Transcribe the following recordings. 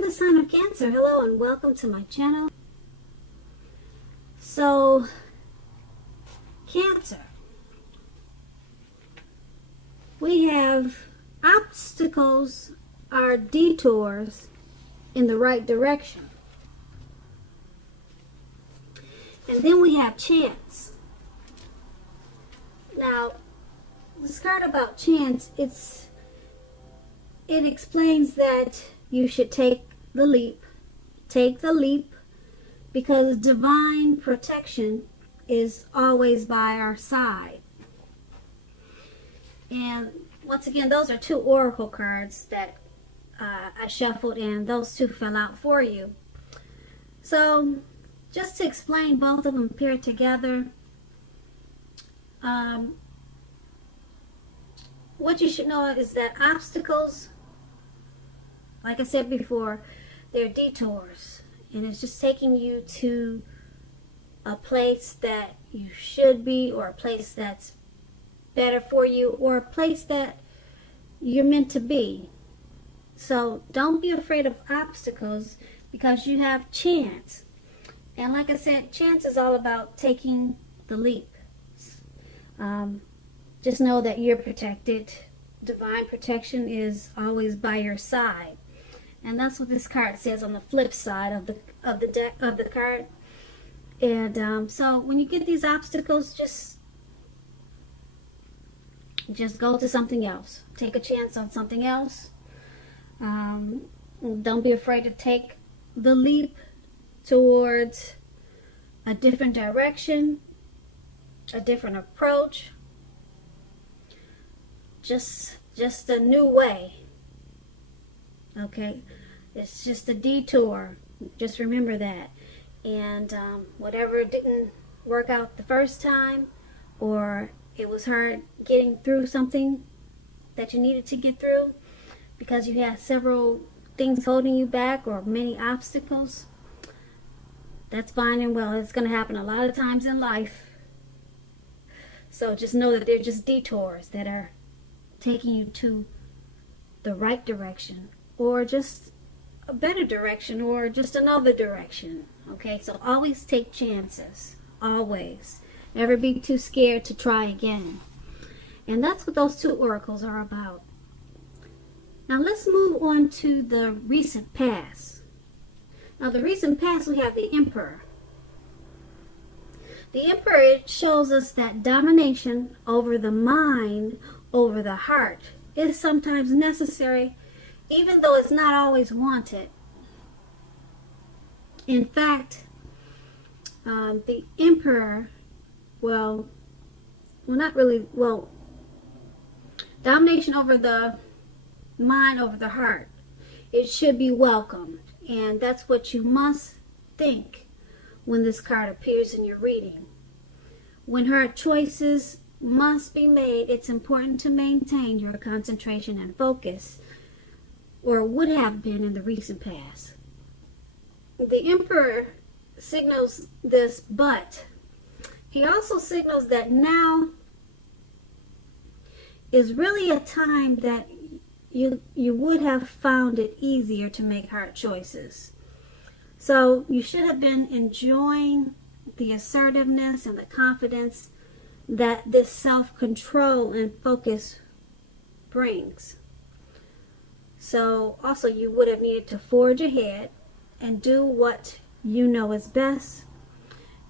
for the sign of Cancer, hello and welcome to my channel. So, Cancer, we have obstacles are detours in the right direction. And then we have chance. Now, this card about chance, it explains that you should take the leap. Take the leap because divine protection is always by our side. And once again, those are two oracle cards that I shuffled, and those two fell out for you. So, just to explain both of them paired together, what you should know is that obstacles, like I said before, they're detours, and it's just taking you to a place that you should be, or a place that's better for you, or a place that you're meant to be. So don't be afraid of obstacles because you have chance. And like I said, chance is all about taking the leap. Just know that you're protected. Divine protection is always by your side. And that's what this card says on the flip side of the card. And so when you get these obstacles, just go to something else. Take a chance on something else. Don't be afraid to take the leap towards a different direction, a different approach, just a new way. Okay, it's just a detour. Just remember that. And whatever didn't work out the first time, or it was hard getting through something that you needed to get through because you had several things holding you back or many obstacles, that's fine and well. It's going to happen a lot of times in life. So just know that they're just detours that are taking you to the right direction, or just a better direction, or just another direction. Okay, so always take chances. Always. Never be too scared to try again. And that's what those two oracles are about. Now let's move on to the recent past. Now the recent past, we have the Emperor. The Emperor, it shows us that domination over the mind, over the heart, is sometimes necessary, even though it's not always wanted. In fact, the Emperor, domination over the mind, over the heart, it should be welcomed. And that's what you must think when this card appears in your reading. When hard choices must be made, it's important to maintain your concentration and focus, or would have been in the recent past. The Emperor signals this, but he also signals that now is really a time that you would have found it easier to make hard choices. So you should have been enjoying the assertiveness and the confidence that this self-control and focus brings. So also you would have needed to forge ahead and do what you know is best.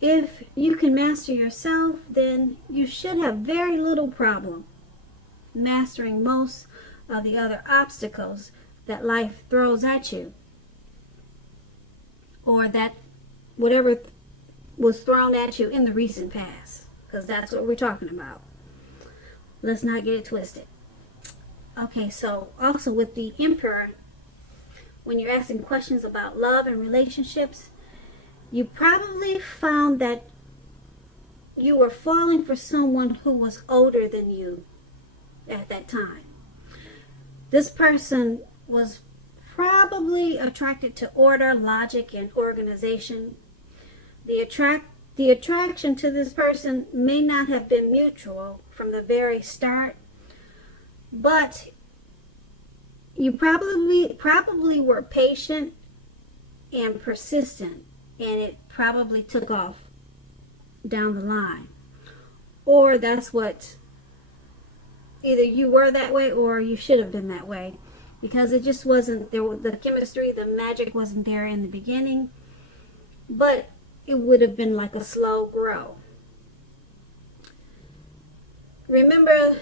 If you can master yourself, then you should have very little problem mastering most of the other obstacles that life throws at you, or that whatever was thrown at you in the recent past, because that's what we're talking about. Let's not get it twisted. Okay, so also with the Emperor, when you're asking questions about love and relationships, you probably found that you were falling for someone who was older than you at that time. This person was probably attracted to order, logic, and organization. The attraction to this person may not have been mutual from the very start, but You probably were patient and persistent, and it probably took off down the line. Or that's what, either you were that way or you should have been that way, because it just wasn't there. The chemistry, the magic wasn't there in the beginning, but it would have been like a slow grow. Remember,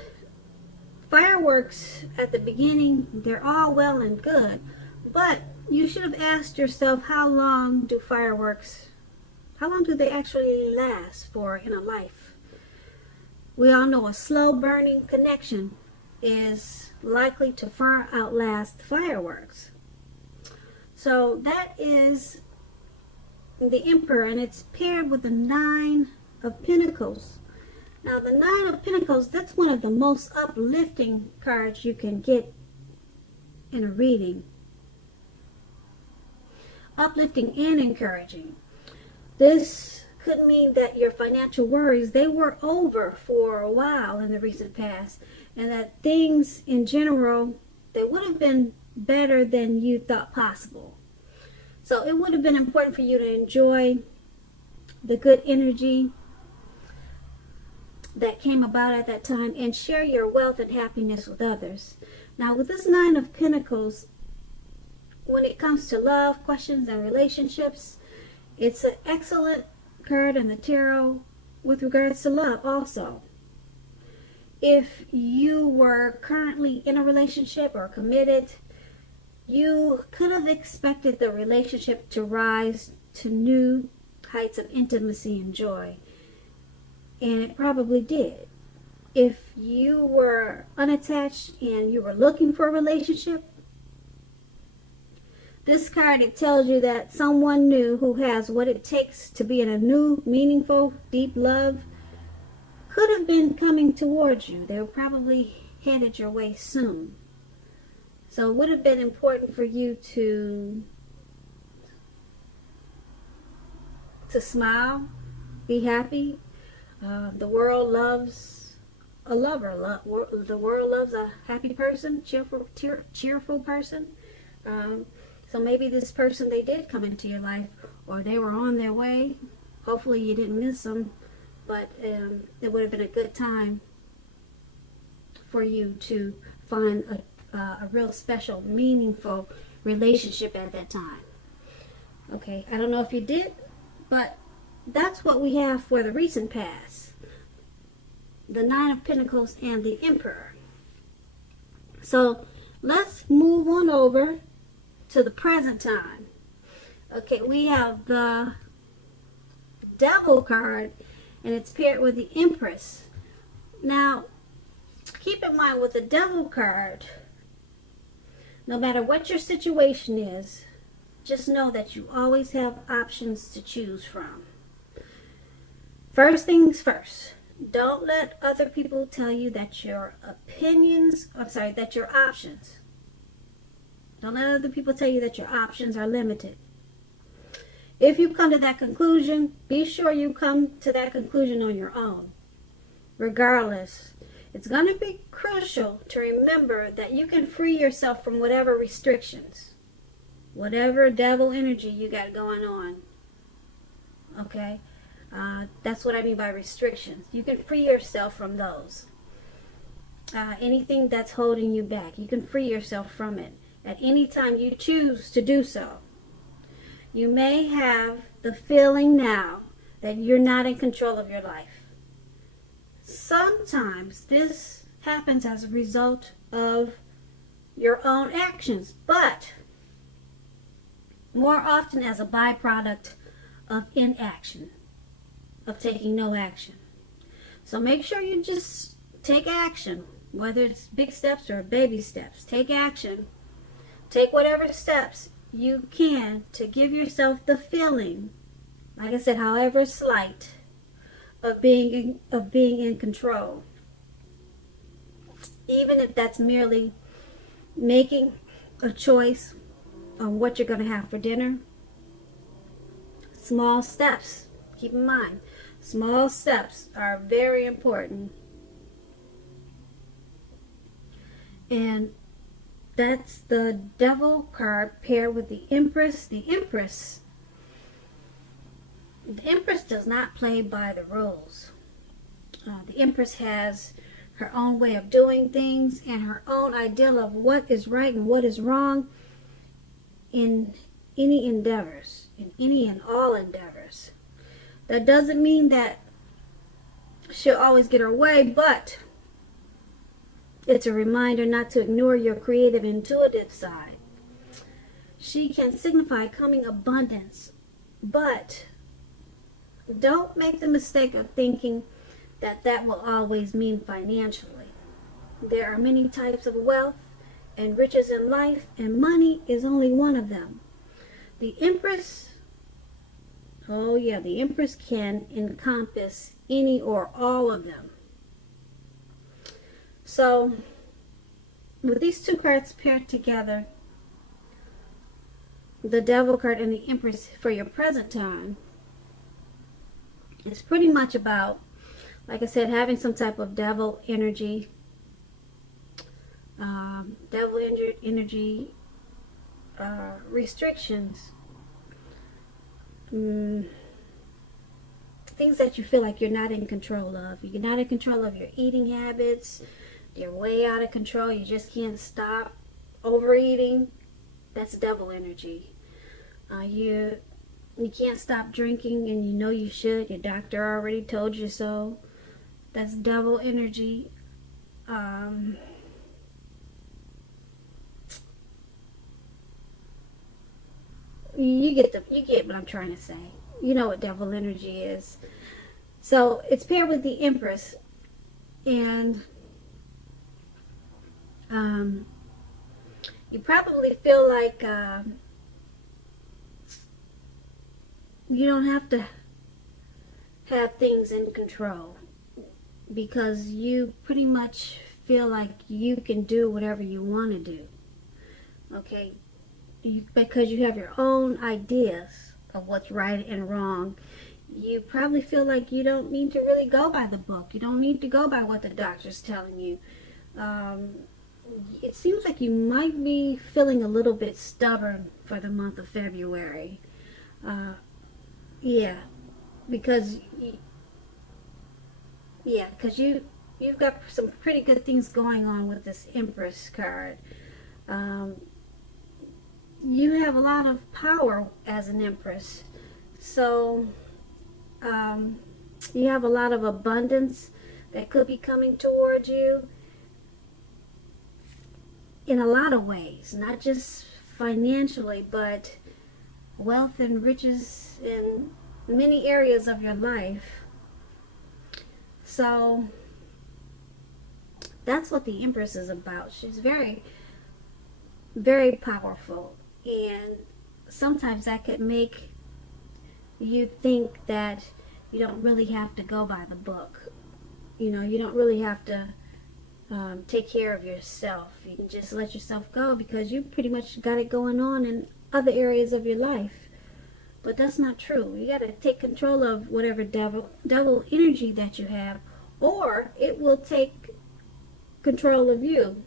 fireworks at the beginning, they're all well and good, but you should have asked yourself, how long do they actually last for in a life? We all know a slow burning connection is likely to far outlast fireworks. So that is the Emperor, and it's paired with the Nine of Pentacles. Now the Nine of Pentacles, that's one of the most uplifting cards you can get in a reading. Uplifting and encouraging. This could mean that your financial worries, they were over for a while in the recent past, and that things in general, they would have been better than you thought possible. So it would have been important for you to enjoy the good energy that came about at that time and share your wealth and happiness with others. Now with this Nine of Pentacles, when it comes to love, questions, and relationships, it's an excellent card in the tarot with regards to love also. If you were currently in a relationship or committed, you could have expected the relationship to rise to new heights of intimacy and joy. And it probably did. If you were unattached and you were looking for a relationship, this card, it tells you that someone new who has what it takes to be in a new, meaningful, deep love could have been coming towards you. They were probably headed your way soon. So it would have been important for you to smile, be happy. The world loves a lover. The world loves a happy person, cheerful person. So maybe this person, they did come into your life, or they were on their way. Hopefully you didn't miss them, but it would have been a good time for you to find a real special, meaningful relationship at that time. Okay, I don't know if you did, but that's what we have for the recent past. The Nine of Pentacles and the Emperor. So let's move on over to the present time. Okay, we have the Devil card, and it's paired with the Empress. Now, keep in mind with the Devil card, no matter what your situation is, just know that you always have options to choose from. First things first, don't let other people tell you that your options. Don't let other people tell you that your options are limited. If you come to that conclusion, be sure you come to that conclusion on your own. Regardless, it's going to be crucial to remember that you can free yourself from whatever restrictions, whatever devil energy you got going on. Okay? That's what I mean by restrictions. You can free yourself from those. Anything that's holding you back, you can free yourself from it at any time you choose to do so. You may have the feeling now that you're not in control of your life. Sometimes this happens as a result of your own actions, but more often as a byproduct of inaction, of taking no action. So make sure you just take action, whether it's big steps or baby steps. Take action. Take whatever steps you can to give yourself the feeling, like I said, however slight, of being in control. Even if that's merely making a choice on what you're going to have for dinner. Small steps. Keep in mind, small steps are very important. And That's the Devil card paired with the Empress. The Empress does not play by the rules. The Empress has her own way of doing things and her own ideal of what is right and what is wrong in any endeavors, in any and all endeavors. That doesn't mean that she'll always get her way, but it's a reminder not to ignore your creative, intuitive side. She can signify coming abundance, but don't make the mistake of thinking that that will always mean financially. There are many types of wealth and riches in life, and money is only one of them. The Empress, oh yeah, the Empress can encompass any or all of them. So, with these two cards paired together, the Devil card and the Empress for your present time, it's pretty much about, like I said, having some type of devil energy, restrictions, things that you feel like you're not in control of. You're not in control of your eating habits. You're way out of control. You just can't stop overeating. That's devil energy. You can't stop drinking and you know you should. Your doctor already told you so. That's devil energy. You get what I'm trying to say. You know what devil energy is. So it's paired with the Empress, and you probably feel like you don't have to have things in control because you pretty much feel like you can do whatever you want to do. Okay? Because you have your own ideas of what's right and wrong. You probably feel like you don't need to really go by the book. You don't need to go by what the doctor's telling you. It seems like you might be feeling a little bit stubborn for the month of February. Because you've got some pretty good things going on with this Empress card. You have a lot of power as an Empress. So you have a lot of abundance that could be coming towards you in a lot of ways, not just financially, but wealth and riches in many areas of your life. So that's what the Empress is about. She's very, very powerful, and sometimes that could make you think that you don't really have to go by the book. You know, you don't really have to take care of yourself. You can just let yourself go because you pretty much got it going on in other areas of your life. But that's not true. You got to take control of whatever devil energy that you have, or it will take control of you.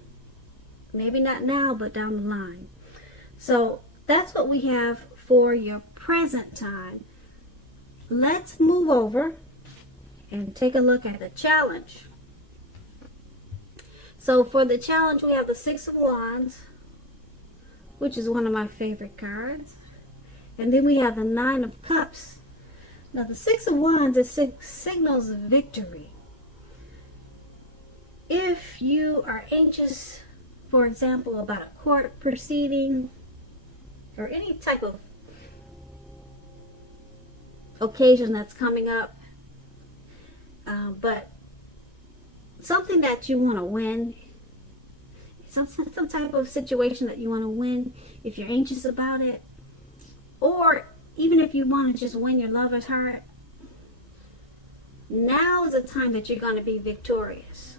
Maybe not now, but down the line. So that's what we have for your present time. Let's move over and take a look at the challenge. So for the challenge, we have the Six of Wands, which is one of my favorite cards. And then we have the Nine of Cups. Now the Six of Wands is signals of victory. If you are anxious, for example, about a court proceeding or any type of occasion that's coming up, but something that you want to win, some type of situation that you want to win, if you're anxious about it, or even if you want to just win your lover's heart, now is the time that you're going to be victorious.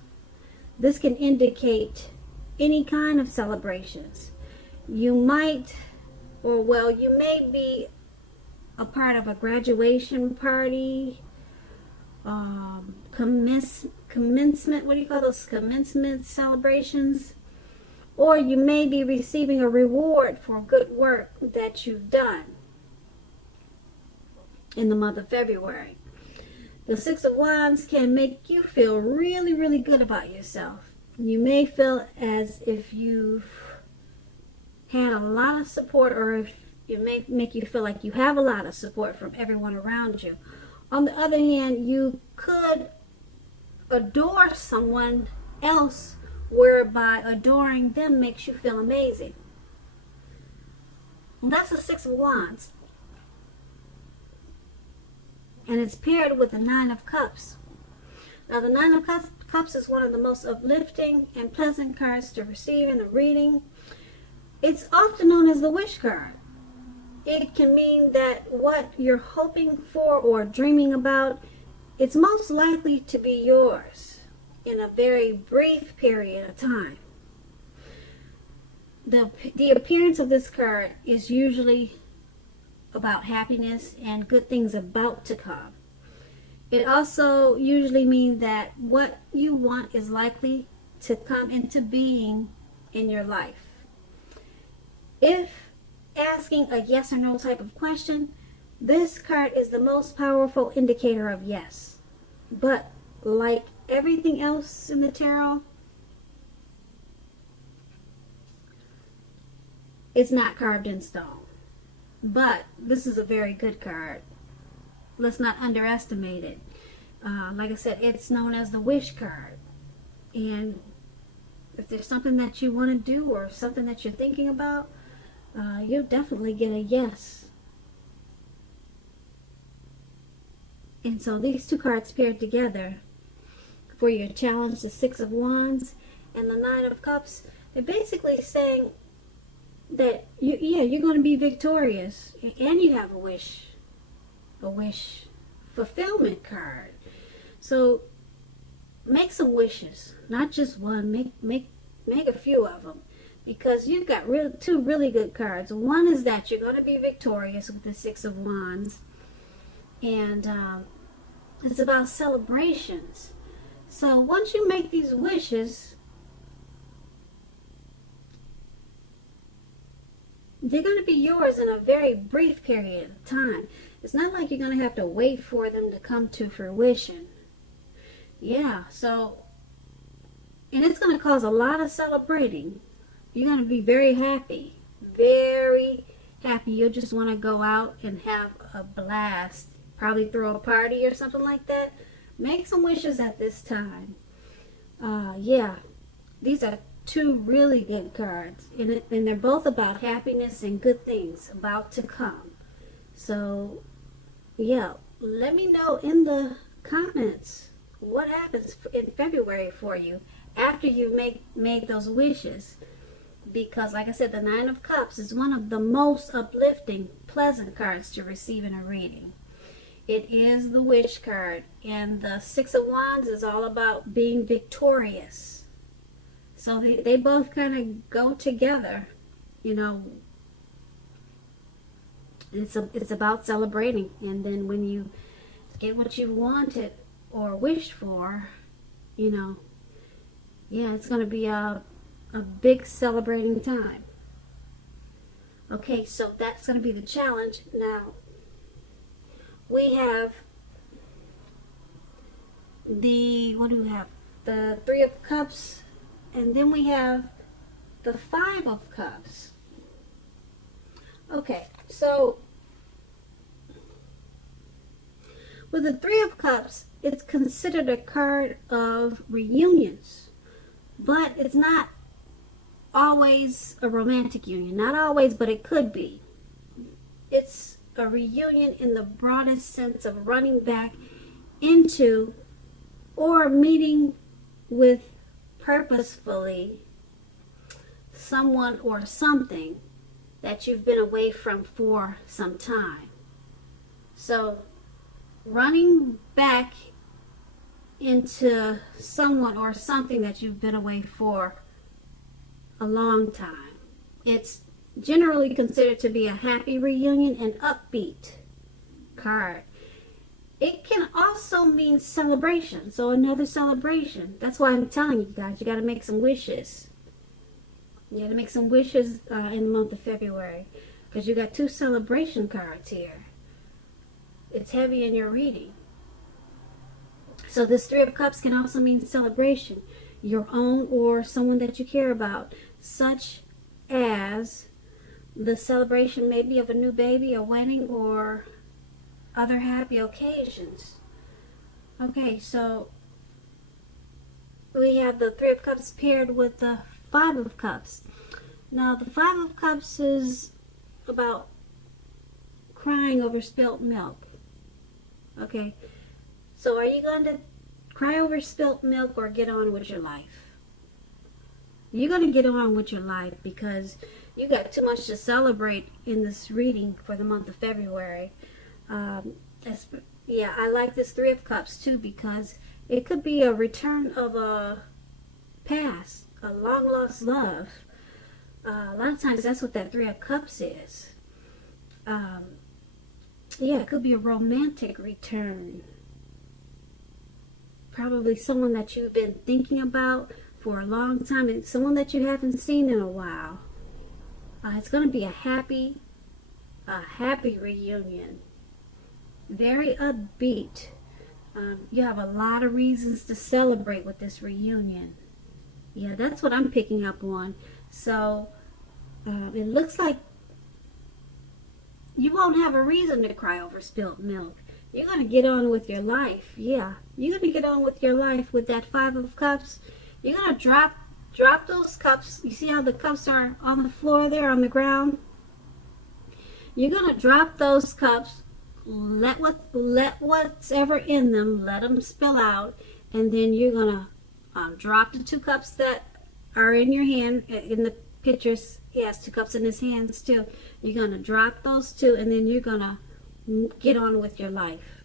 This can indicate any kind of celebrations. You might, you may be a part of a graduation party, commencement, what do you call those, commencement celebrations, or you may be receiving a reward for good work that you've done in the month of February. The Six of Wands can make you feel really, really good about yourself. You may feel as if you've had a lot of support, or if it may make you feel like you have a lot of support from everyone around you. On the other hand, you could adore someone else, whereby adoring them makes you feel amazing. And that's the Six of Wands. And it's paired with the Nine of Cups. Now, the Nine of Cups is one of the most uplifting and pleasant cards to receive in a reading. It's often known as the wish card. It can mean that what you're hoping for or dreaming about, it's most likely to be yours in a very brief period of time. The appearance of this card is usually about happiness and good things about to come. It also usually means that what you want is likely to come into being in your life. If asking a yes or no type of question, this card is the most powerful indicator of yes. But like everything else in the tarot, it's not carved in stone. But this is a very good card. Let's not underestimate it. Like I said, it's known as the wish card. And if there's something that you want to do or something that you're thinking about, you'll definitely get a yes. And so these two cards paired together for your challenge, the Six of Wands and the Nine of Cups, they're basically saying that you're going to be victorious, and you have a wish fulfillment card. So make some wishes, not just one. Make a few of them, because you've got two really good cards. One is that you're going to be victorious with the Six of Wands, and it's about celebrations. So once you make these wishes, they're going to be yours in a very brief period of time. It's not like you're going to have to wait for them to come to fruition. Yeah, so, and it's going to cause a lot of celebrating. You're going to be very happy. Very happy. You'll just want to go out and have a blast. Probably throw a party or something like that. Make some wishes at this time. Yeah, these are two really good cards, and they're both about happiness and good things about to come. So yeah, let me know in the comments what happens in February for you after you made those wishes, because like I said, the Nine of Cups is one of the most uplifting, pleasant cards to receive in a reading. It is the wish card, and the Six of Wands is all about being victorious. So they both kind of go together, you know. It's about celebrating, and then when you get what you wanted or wished for, you know, yeah, it's going to be a big celebrating time. Okay, so that's going to be the challenge. Now, we have what do we have? The Three of Cups. And then we have the Five of Cups. Okay, so with the Three of Cups, it's considered a card of reunions. But it's not always a romantic union. Not always, but it could be. It's a reunion in the broadest sense of running back into or meeting with purposefully someone or something that you've been away from for some time. So running back into someone or something that you've been away for a long time. It's generally considered to be a happy reunion and upbeat card. It can also mean celebration. So another celebration. That's why I'm telling you guys, you got to make some wishes. You got to make some wishes in the month of February, because you got 2 celebration cards here. It's heavy in your reading. So this 3 of Cups can also mean celebration, your own or someone that you care about, such as the celebration maybe of a new baby, a wedding, or other happy occasions. Okay, so we have the 3 of Cups paired with the 5 of Cups. Now the 5 of Cups is about crying over spilt milk. Okay, so are you going to cry over spilt milk or get on with your life? You're going to get on with your life, because you got too much to celebrate in this reading for the month of February. Yeah, I like this 3 of Cups too, because it could be a return of a past, a long lost love. A lot of times that's what that 3 of Cups is. Yeah, it could be a romantic return. Probably someone that you've been thinking about for a long time, and someone that you haven't seen in a while. It's going to be a happy reunion. Very upbeat. You have a lot of reasons to celebrate with this reunion. Yeah, that's what I'm picking up on. So it looks like you won't have a reason to cry over spilt milk. You're going to get on with your life. Yeah, you're going to get on with your life with that 5 of Cups. You're going to drop those cups. You see how the cups are on the floor there, on the ground? You're going to drop those cups. Let what's ever in them, let them spill out. And then you're going to drop the 2 cups that are in your hand. In the pictures, he has 2 cups in his hands too. You're going to drop those 2, and then you're going to get on with your life.